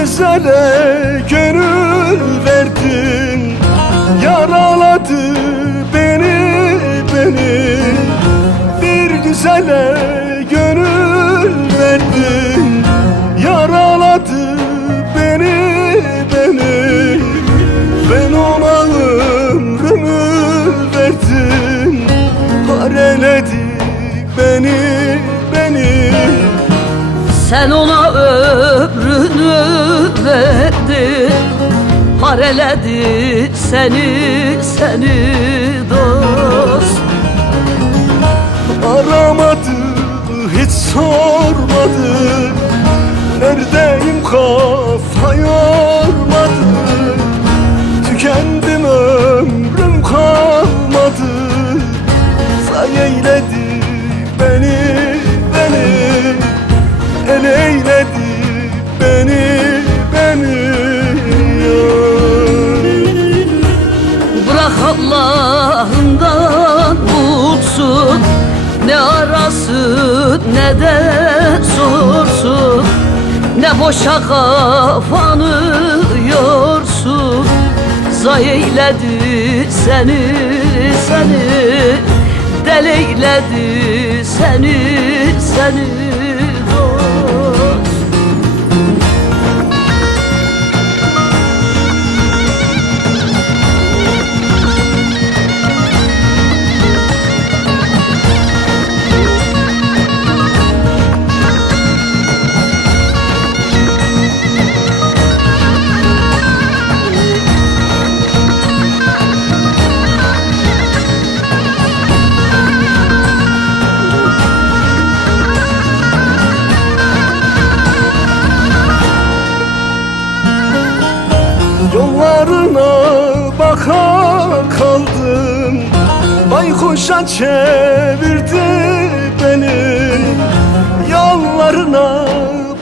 güzele gönül verdin Yaraladı beni beni. Bir güzele gönül verdin Yaraladı beni beni. Ben ona ömrümü verdim Pareledi beni beni Sen ona ömrünü verdin Pareledi seni seni dost eyledi beni beni Bırak Allah'ından bulsun. Ne arasın ne de sorsun Ne boşa kafanı yorsun. Zay eyledi seni seni. Deleyledi seni seni kaldım. Baykuşa çevirdi beni. Yollarına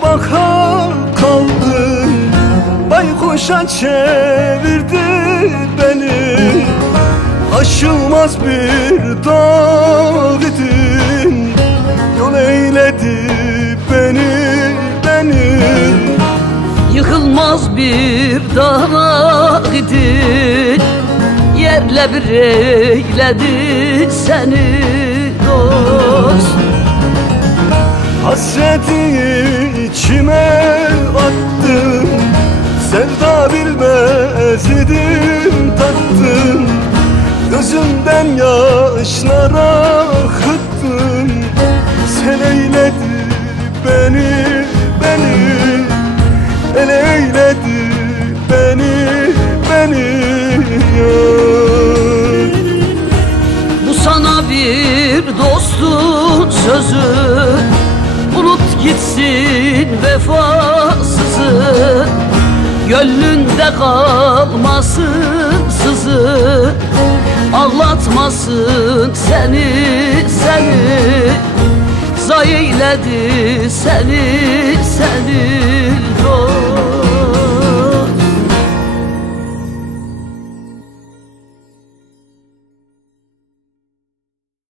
baka kaldım. Baykuşa çevirdi beni. Aşılmaz bir dağ idin Yol eyledi beni, beni. Yıkılmaz bir dağ idi Yerle bir eyledi seni dost. Hasreti içime attım Sevda bilmez idim tattım Gözümden yaşlar akıttım Sen eyledi beni, beni. El eyledi beni, beni. Bu bir dostun sözü. Unut gitsin vefasızı. Gönlünde kalmasın sızı. Ağlatmasın seni seni. Zay eyledi seni seni. Dost